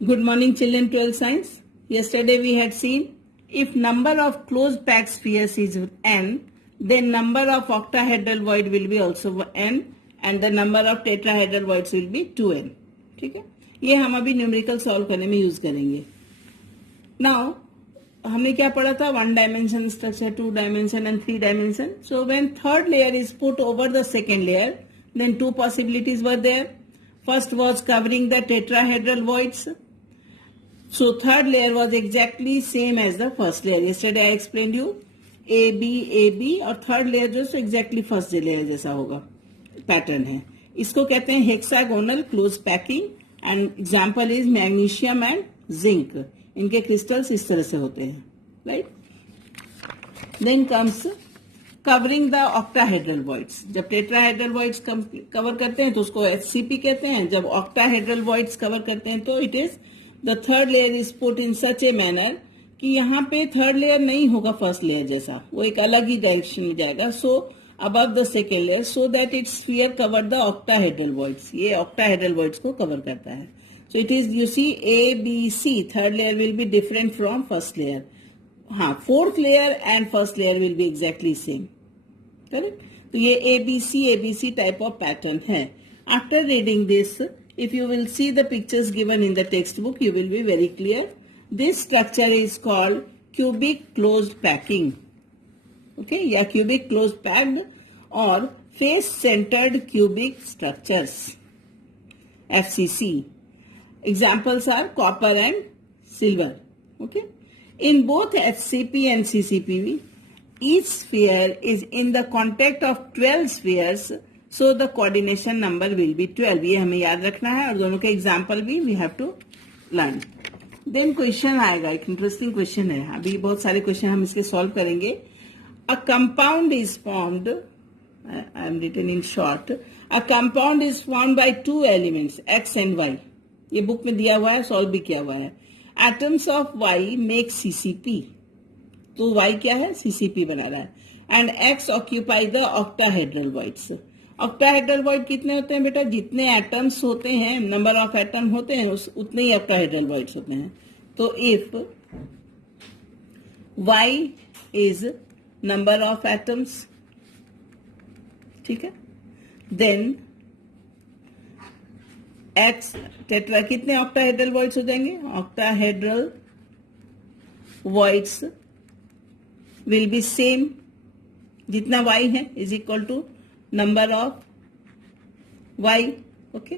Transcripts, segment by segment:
Good morning, children. 12th science. Yesterday we had seen if number of closed packed spheres is n, then number of octahedral void will be also n and the number of tetrahedral voids will be 2n. ठीक है, ये हम अभी numerical solve करने में use करेंगे. Now हमने क्या पढ़ा था? 1 dimension structure, 2 dimension and 3 dimension. So when third layer is put over the second layer, then two possibilities were there. First was covering the tetrahedral voids. So third layer was exactly same as the first layer. Yesterday I explained you AB और third layer जो सो exactly first layer जैसा होगा pattern है. इसको कहते हैं hexagonal close packing and example is magnesium and zinc. इनके crystals इस तरह से होते हैं, right. Then comes covering the octahedral voids. जब टेट्राहेड्रल वॉइड्स कवर करते हैं तो उसको एचसीपी कहते हैं. जब ऑक्टाहेड्रल वॉइड्स कवर करते हैं तो it is the third layer is put in such a manner कि यहाँ पे थर्ड लेयर नहीं होगा फर्स्ट लेयर जैसा, वो एक अलग ही डायरेक्शन में जाएगा. सो above the second layer so that its sphere covered the octahedral voids. ये octahedral voids को cover करता है. So it is, you see, A, B, C. Third layer will be different from first layer. हाँ, fourth layer and first layer will be exactly same. Correct? तो ये ABC type of pattern है. After reading this, if you will see the pictures given in the textbook, you will be very clear. This structure is called cubic closed packing. Okay, या cubic closed packed और face centered cubic structures, FCC. Examples are copper and silver. Okay, in both FCP and CCP, each sphere is in the contact of 12 spheres, so the coordination number will be 12. ये हमें याद रखना है और दोनों के example भी we have to learn. Then question आएगा, एक interesting question है. अभी बहुत सारे question हम इसके solve करेंगे. A compound is formed, I am written in short, a compound is formed by two elements, X and Y. ये बुक में दिया हुआ है, सॉल्व भी किया हुआ है. Atoms of Y make CCP. तो Y क्या है? CCP बना रहा है. And X occupy the octahedral voids. Octahedral void कितने होते हैं बेटा? जितने atoms होते हैं, number of atom होते हैं, उतने ही octahedral voids होते हैं. तो if Y is number of atoms, ठीक है, then X टेट्रा कितने ऑक्टाहेड्रल वॉइड्स हो जाएंगे? Octahedral voids will be same, जितना Y है is equal to number of Y. Okay,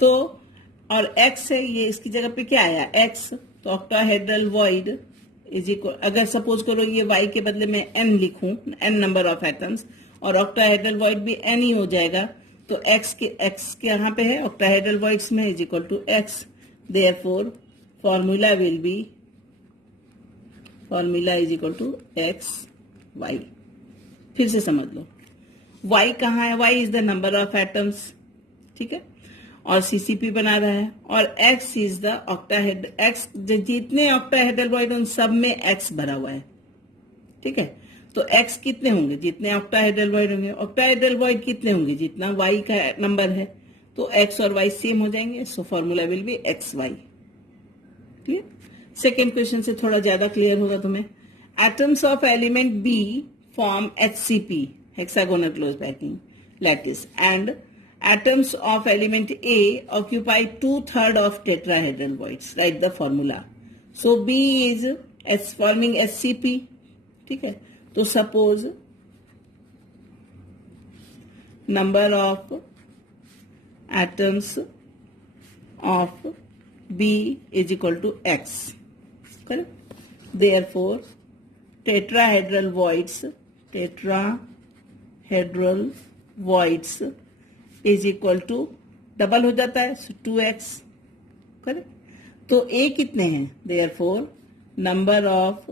तो और X है, ये इसकी जगह पे क्या आया? X. तो ऑक्टाहेड्रल वॉइड इज इक्वल, अगर सपोज करो ये Y के बदले में n लिखूं, n नंबर ऑफ एटम्स, और ऑक्टाहेड्रल वॉइड भी n ही हो जाएगा, तो x के यहाँ पे है ऑक्टाहेड्रल वॉइड्स में is equal to x. Therefore formula will be, formula is equal to x y. फिर से समझ लो, y कहाँ है? y is the number of atoms, ठीक है, और सीसीपी बना रहा है, और x इज द ऑक्टाहेड, x जितने ऑक्टाहेड्रल वॉइड उन सब में x भरा हुआ है, ठीक है. तो x कितने होंगे? जितने ऑक्टाहेड्रल वॉइड होंगे. ऑक्टाहेड्रल वॉइड कितने होंगे? जितना y का नंबर है. तो x और y सेम हो जाएंगे, so formula will be X Y. Clear? Second question से थोड़ा ज्यादा क्लियर होगा तुम्हें. Atoms of element B form HCP, hexagonal close packing lattice, and atoms of element A occupy 2/3 of tetrahedral voids. Write the formula. So B is forming HCP. ठीक है, तो suppose number of atoms of B is equal to X. Correct? Therefore, tetrahedral voids is equal to double हो जाता है, 2x. Correct? तो A कितने हैं? Therefore number of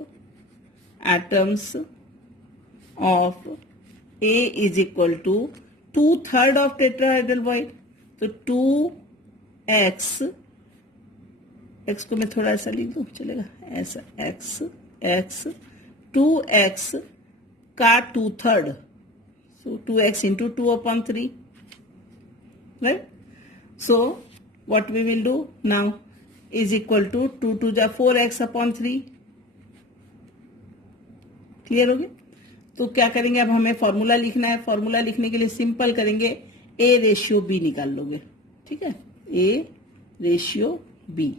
atoms of A is equal to 2/3 of tetrahedral void. तो 2x, x को मैं थोड़ा ऐसा लिख दूं, चलेगा ऐसा, x 2x का 2/3, so 2x into 2/3. Right? So what we will do now, is equal to 2 to जा 4x अपॉन 3। क्लियर हो गया? तो क्या करेंगे, अब हमें फॉर्मूला लिखना है। फॉर्मूला लिखने के लिए सिंपल करेंगे, a रेशियो b निकाल लोगे। ठीक है, a रेशियो b।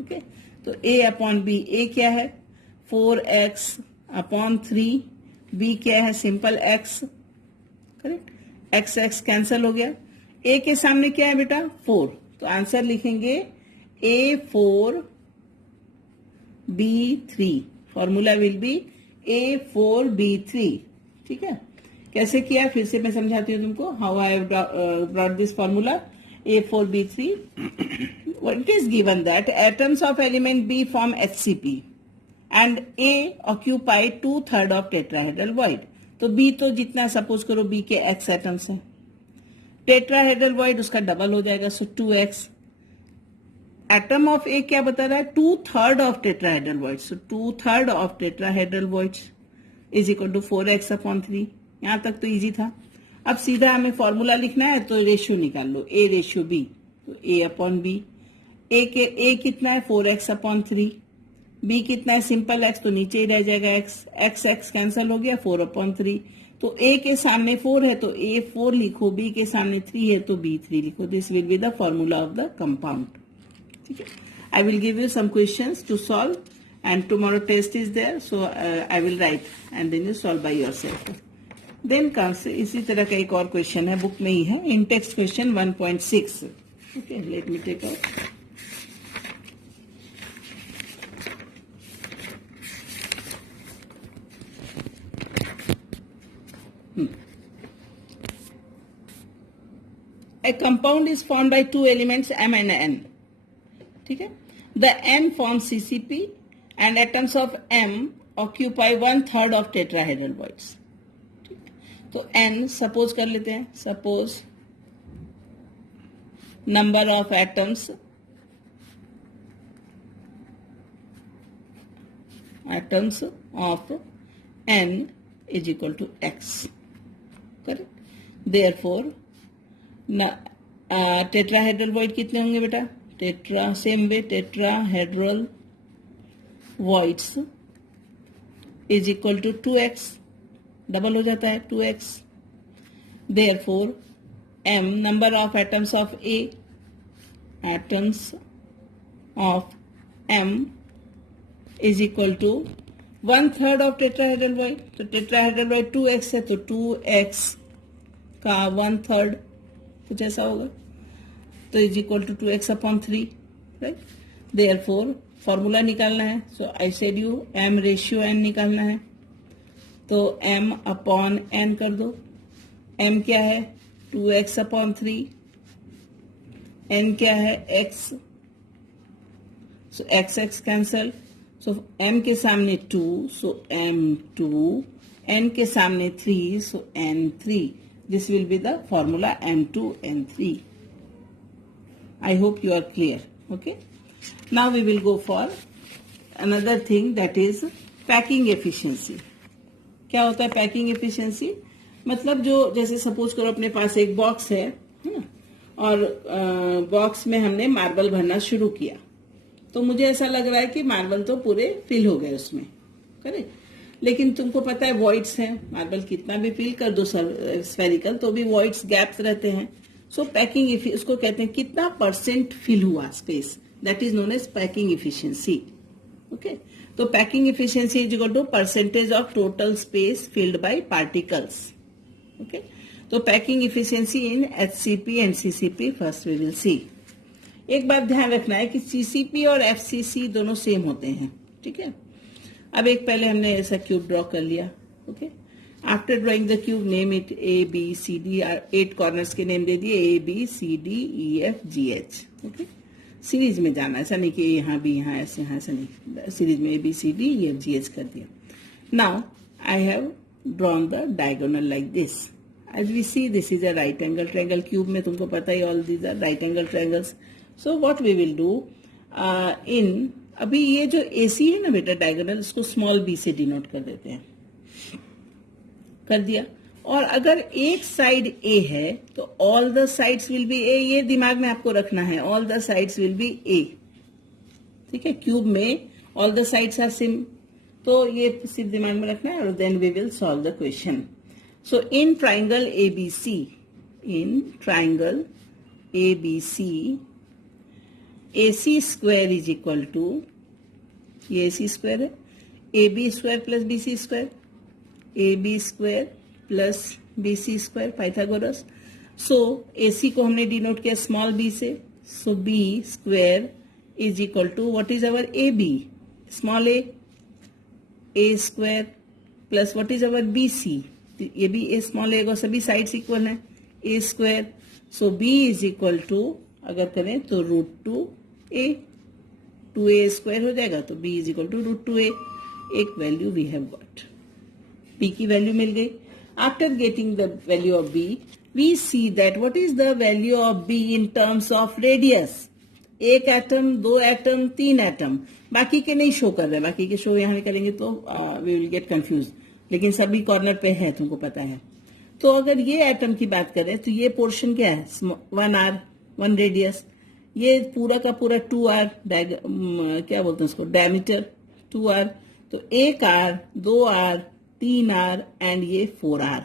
ओके, तो a अपॉन b, a क्या है 4x अपॉन 3, b क्या है simple x। Correct, x x cancel हो गया। a के सामने क्या है बेटा 4, तो आंसर लिखेंगे a4 b3। Formula will B a4 b3। ठीक है, कैसे किया फिर से मैं समझाती हूँ तुमको, how I have brought this formula a4 b3। It is given that atoms of element B form HCP and A occupy 2/3 of tetrahedral void। तो B तो जितना सपोज करो B के X एटम्स हैं, टेट्राहेड्रल वॉइड उसका double हो जाएगा, सो 2x। Atom of ए क्या बता रहा है 2/3 of tetrahedral void, so 2/3 of tetrahedral void is equal to 4x upon 3। यहां तक तो इजी था। अब सीधा हमें फॉर्मूला लिखना है, तो रेशियो निकाल लो, a रेशियो b, तो a अपॉन b। a कितना है 4x अपॉन 3, b कितना है सिंपल x, तो नीचे ही रह जाएगा x x कैंसल हो गया 4 अपॉन 3। तो a के सामने 4 है तो a 4 लिखो, b के सामने 3 है तो b 3 लिखो। This will be the formula of the compound. ठीक है, I will give you some questions to solve and tomorrow test is there, so I will write and then you solve by yourself. Then comes इसी तरह का एक और question है, book में ही है, in text question 1.6। Okay, let me take out. A compound is formed by two elements M and N. ठीक है, the N forms CCP and atoms of M occupy 1/3 of tetrahedral voids. तो N suppose कर लेते हैं, suppose number of atoms of N is equal to X। Correct, therefore tetrahedral void कितने होंगे बेटा, same way tetrahedral voids is equal to 2x, double हो जाता है 2x। Therefore m number of atoms of A, atoms of M is equal to 1/3 of tetrahedral void. तो tetrahedral void 2x है तो 2x का 1/3 कुछ ऐसा होगा, तो is equal to 2x upon 3। Right, therefore formula निकालना है, so I said you m ratio n निकालना है, तो m अपॉन n कर दो। m क्या है 2x अपॉन 3, n क्या है x, सो x x कैंसल, सो m के सामने 2, सो m2, n के सामने 3, सो n3। This will be the formula M2 N3. I hope you are clear. Okay. Now we will go for another thing, that is packing efficiency. क्या होता है packing efficiency? मतलब जो जैसे सपोज करो अपने पास एक बॉक्स है ना, और बॉक्स में हमने मार्बल भरना शुरू किया, तो मुझे ऐसा लग रहा है कि मार्बल तो पूरे फिल हो गए उसमें, करेक्ट, लेकिन तुमको पता है वॉइड्स हैं, मार्बल कितना भी फिल कर दो स्फेरिकल तो भी वॉइड्स गैप्स रहते हैं। सो पैकिंग उसको कहते हैं कितना परसेंट फिल हुआ space, that is known as packing efficiency. Okay, तो packing efficiency is equal to percentage of total space filled by particles. Okay, तो packing efficiency in HCP and CCP first we will see. एक बात ध्यान रखना है कि CCP और FCC दोनों सेम होते हैं। ठीक है, अब एक पहले हमने ऐसा क्यूब ड्रॉ कर लिया। Okay, after drawing the cube name it ABCD, 8 corners के नेम दे दिए ABCDEFGH। ओके, सीरीज में जाना, ऐसा नहीं कि यहाँ भी यहाँ ऐसे यहाँ ऐसा नहीं, सीरीज में ABCDEFGH कर दिया। Now I have drawn the diagonal like this. As we see this is a right angle triangle, cube में तुमको पता ही all these are right angle triangles. So what we will do in, अभी ये जो AC है ना बेटा डायगोनल, इसको स्मॉल b से डिनोट कर देते हैं, कर दिया। और अगर एक साइड A है तो all the sides will be A, ये दिमाग में आपको रखना है, all the sides will be A। ठीक है, क्यूब में all the sides are same, तो ये सिर्फ दिमाग में रखना है और then we will solve the question. So in triangle ABC, in triangle ABC, AC square is equal to, ये AC स्क्वायर है, AB square plus BC square, AB square plus BC square, Pythagoras. So AC को हमने denote किया small b से, so B square is equal to what is our AB, small a square plus what is our BC, ये भी a स्मॉल a को सभी sides equal है, a square. So B is equal to अगर करें तो √2a, 2a स्क्वायर हो जाएगा, तो B is equal to √2a. एक value we have got, B की वैल्यू मिल गई. After getting the value of B, we see that what is the value of B in terms of radius. एक atom, दो atom, तीन atom, बाकी के नहीं शो कर रहे, बाकी के शो यहाँ करेंगे तो वी विल गेट कंफ्यूज, लेकिन सभी कॉर्नर पे है, तुमको पता है. तो अगर ये एटम की बात करें तो ये पोर्शन क्या है, 1r, 1 रेडियस, ये पूरा का पूरा 2r, क्या बोलते हैं उसको, डायमीटर 2r, तो 1r, 2r, 3r एंड ये 4r.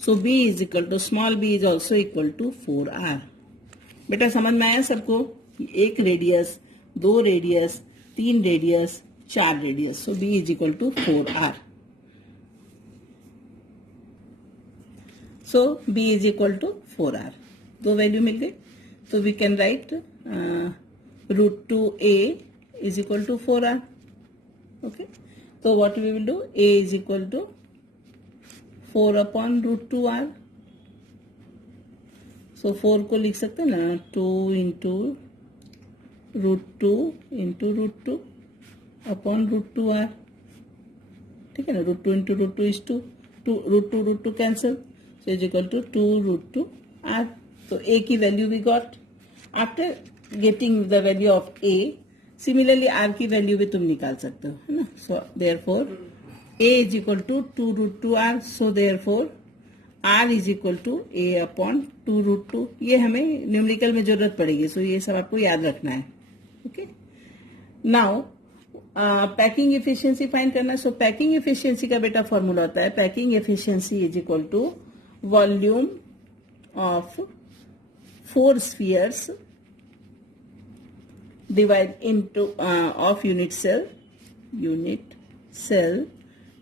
So B is equal to small b is also equal to 4r. बेटा समझ में आया सबको, एक रेडियस, दो रेडियस, तीन रेडियस, चार radius, so B is equal to 4r. So B is equal to 4r. दो वैल्यू मिल गई, तो we can write √2a is equal to 4r. Okay, तो what we will do, a is equal to 4 upon √2r. So 4 को लिख सकते हैं ना, 2 इंटू √2 इंटू √2 अपॉन √2r. ठीक है ना, √2 into √2 is 2, √2 cancel, so is equal to 2 √2r. तो a की वैल्यू we got. After getting the value of a, similarly r की वैल्यू भी तुम निकाल सकते हो, है ना. So therefore a is equal to 2 √2r. So therefore r is equal to a upon 2 √2. ये हमें न्यूमेरिकल में जरूरत पड़ेगी, सो ये सब आपको याद रखना है. Okay, now packing efficiency find करना है. सो पैकिंग एफिशिएंसी का बेटा फॉर्मूला होता है, packing efficiency is equal to volume of 4 spheres divide into of unit cell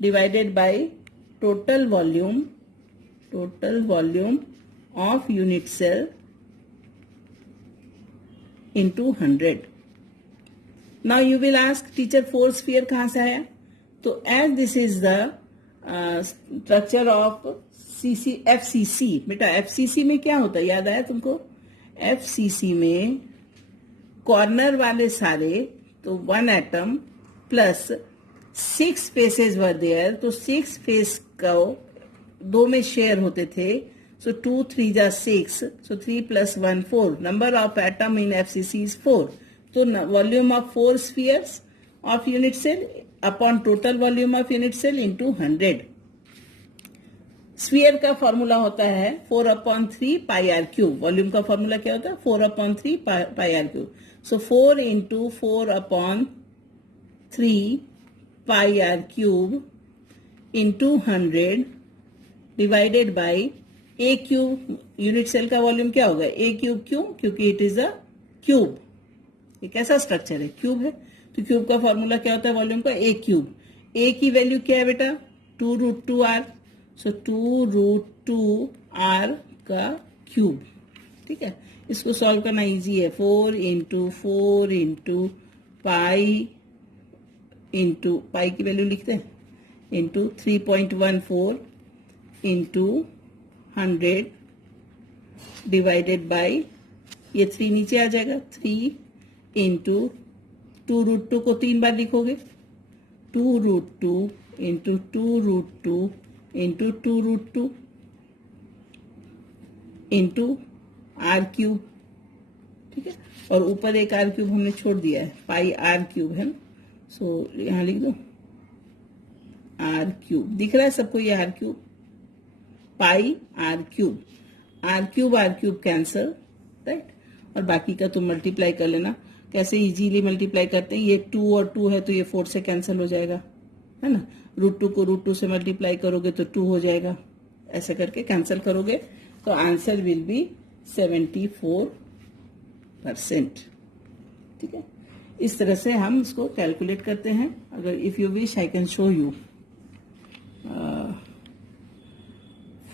divided by total volume of unit cell into 100. Now you will ask, teacher 4 sphere कहाँ से आया? तो as this is the structure of FCC, बेटा FCC में क्या होता है, याद आया तुमको? FCC में कॉर्नर वाले सारे, तो 1 atom plus 6 faces were there, तो 6 फेस को 2 में शेयर होते थे. सो 2 3 जा 6, so 3 plus 1 4. Number of atom in FCC is 4. तो volume of 4 spheres of unit cell upon total volume of unit cell into 100. Sphere का फॉर्मूला होता है 4/3 पाई आर क्यूब. वॉल्यूम का फॉर्मूला क्या होता है, 4/3 pi r cube. So 4 into 4/3 pi r cube into 100 divided by a cube. Unit cell का volume क्या होगा, ए क्यूब. क्यों, क्योंकि इट इज अ क्यूब. ये कैसा स्ट्रक्चर है, क्यूब है, तो क्यूब का फॉर्मूला क्या होता है वॉल्यूम का, ए क्यूब. ए की वैल्यू क्या है बेटा, 2 √2r. सो 2 √2r का क्यूब. ठीक है, इसको सॉल्व करना इजी है. 4 इंटू पाई इंटू पाई की वैल्यू लिखते हैं, इंटू 3.14 इंटू 100 डिवाइडेड बाई, ये 3 नीचे आ जाएगा, 3 इंटू 2 √2 को 3 बार लिखोगे, 2 √2 into 2 √2 into 2 √2 into r cube. ठीक है, और ऊपर एक आर क्यूब हमने छोड़ दिया है, पाई आर क्यूब है ना. सो यहां लिख दो आर क्यूब. दिख रहा है सबको ये r cube, pi r cube cancel, right. और बाकी का तुम मल्टीप्लाई कर लेना. कैसे इजीली मल्टीप्लाई करते हैं, ये 2 और 2 है तो ये 4 से कैंसिल हो जाएगा, है ना। √2 को √2 से मल्टीप्लाई करोगे तो 2 हो जाएगा, ऐसे करके कैंसिल करोगे तो आंसर विल बी 74%। ठीक है, इस तरह से हम इसको कैलकुलेट करते हैं। अगर if you wish I can show you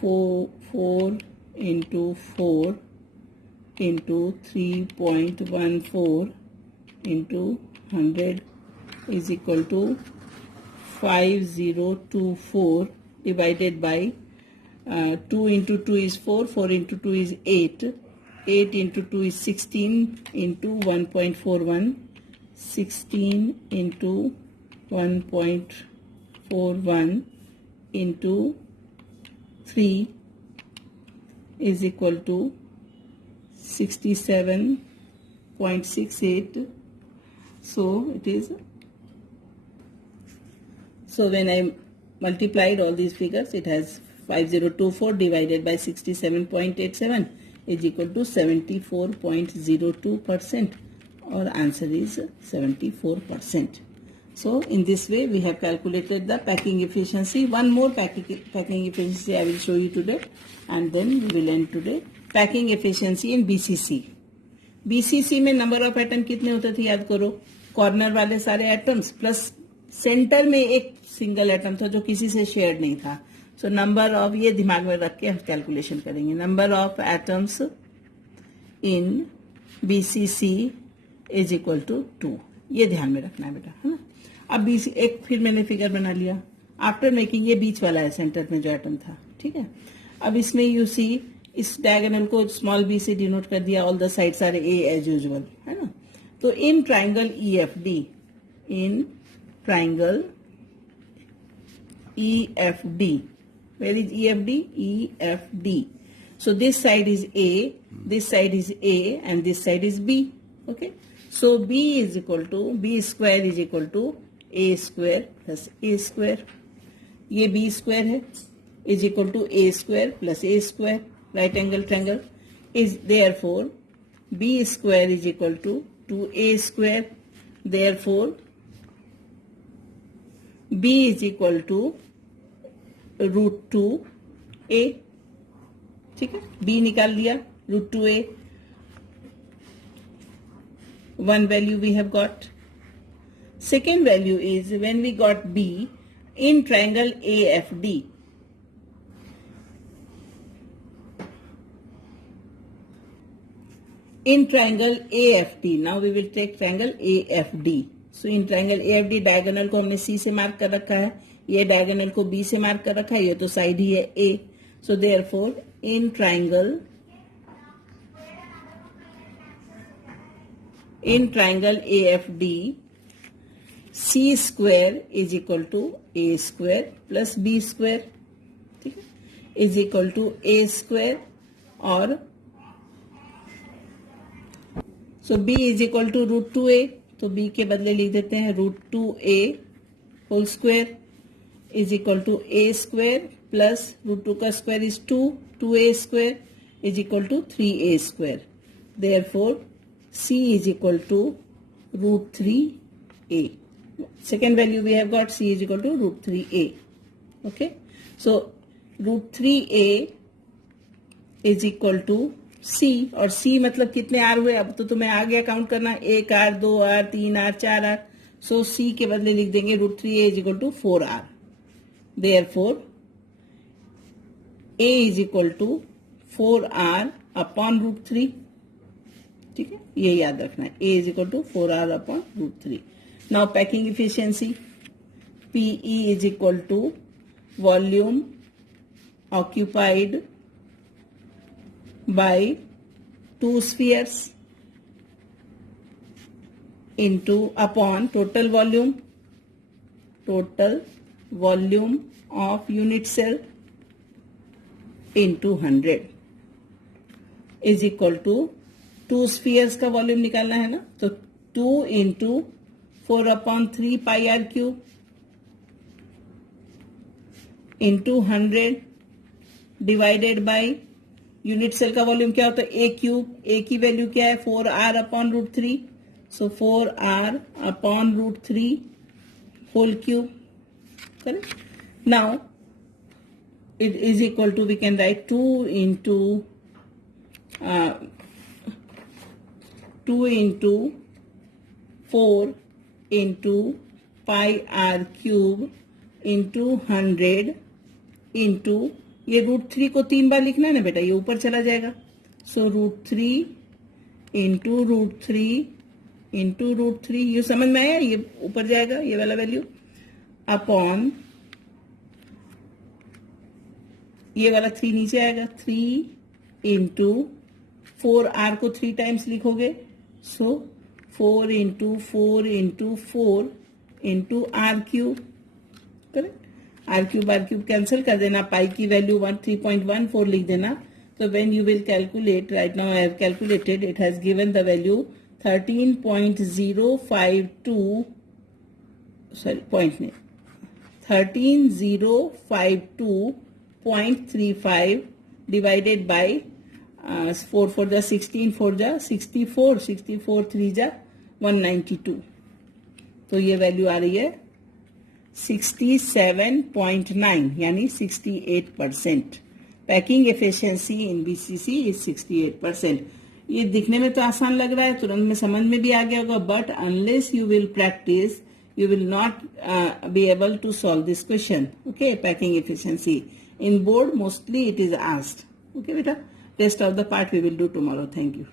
4 into 4 into 3.14 into 100 is equal to 5024 divided by 2 into 2 is 4, 4 into 2 is 8, 8 into 2 is 16 into 1.41, 16 into 1.41 into 3 is equal to 67.68. So it is, so when I multiplied all these figures, it has 5024 divided by 67.87 is equal to 74.02%, or answer is 74%. So in this way we have calculated the packing efficiency. One more packing efficiency I will show you today, and then we will end today. Packing efficiency in BCC. BCC में number of atom कितने होते थे याद करो, corner वाले सारे atoms plus centre में एक सिंगल एटम था जो किसी से शेयर नहीं था। सो नंबर ऑफ, ये दिमाग में रख के हम कैलकुलेशन करेंगे, number of atoms in BCC is equal to 2, ये ध्यान में रखना है बेटा, है ना। अब BC एक फिर मैंने फिगर बना लिया आफ्टर मेकिंग, ये बीच वाला है सेंटर में जो एटम था, ठीक है। अब इसमें यू सी इस डायगोनल को स्मॉल b से डिनोट कर दिया, all the sides are a as usual, है ना। तो in triangle EFD, in triangle EFD, where is EFD? EFD. So this side is A, this side is A, and this side is B. Okay. So B square is equal to A square plus A square. ये B square है, is equal to A square plus A square. Right angle triangle is therefore B square is equal to 2A square. Therefore B is equal to √2A. ठीक है, B निकाल लिया, √2A. One value we have got. Second value is when we got B in triangle AFD. In triangle AFD, now we will take triangle AFD. So in triangle AFD diagonal को हमने C से mark कर रखा है, ये diagonal को B से mark कर रखा है, ये तो साइड ही है A. So therefore in triangle AFD, C square is equal to A square plus B square, ठीक है, is equal to A square, और so B is equal to √2A, तो B के बदले लिख देते हैं √2A whole square is equal to A square plus √2 का square is 2, 2A square is equal to 3A square. Therefore C is equal to √3A. Second value we have got, C is equal to √3A. Okay. So √3A is equal to C, और C मतलब कितने R हुए, अब तो तुम्हें आ गया count करना, 1 R, 2 R, 3 R, 4 R. So C के बदले लिख देंगे √3A is equal to 4R. Therefore A is equal to 4R upon √3. ठीक है, ये याद रखना है, A is equal to 4R upon √3. Now packing efficiency, PE is equal to volume occupied by 2 spheres into upon total volume of unit cell into 100 is equal to 2 spheres का volume निकालना है ना, तो 2 into 4/3 pi r cube into 100 divided by unit cell का volume क्या होता है, A cube, A की वैल्यू क्या है 4R/√3. So 4r upon root 3 whole cube. Correct? Now it is equal to, we can write 2 into 4 into pi r cube into 100 into, ये root 3 को 3 बार लिखना है ना बेटा, ये ऊपर चला जाएगा. So root 3 into root 3 into root 3, ये समझ में आया, ये ऊपर जाएगा ये वाला वैल्यू, अपॉन ये वाला 3 नीचे आएगा. 3 इंटू 4r को 3 टाइम्स लिखोगे, so 4 into 4 into 4 into r cube. Correct? R cube cancel कर देना, पाई की वैल्यू 3.14 लिख देना. So when you will calculate, right now I have calculated, it has given the value 13.052, sorry, point नहीं, 13052.35 divided by 4 for the 16 for the 64, 64 3 जा 192. तो ये value आ रही है 67.9 यानी 68%. Packing efficiency in BCC is 68%. ये दिखने में तो आसान लग रहा है, तुरंत में समझ में भी आ गया होगा, but unless you will practice you will not be able to solve this question. Okay, packing efficiency. In board, mostly it is asked. Okay, beta. Rest of the part we will do tomorrow. Thank you.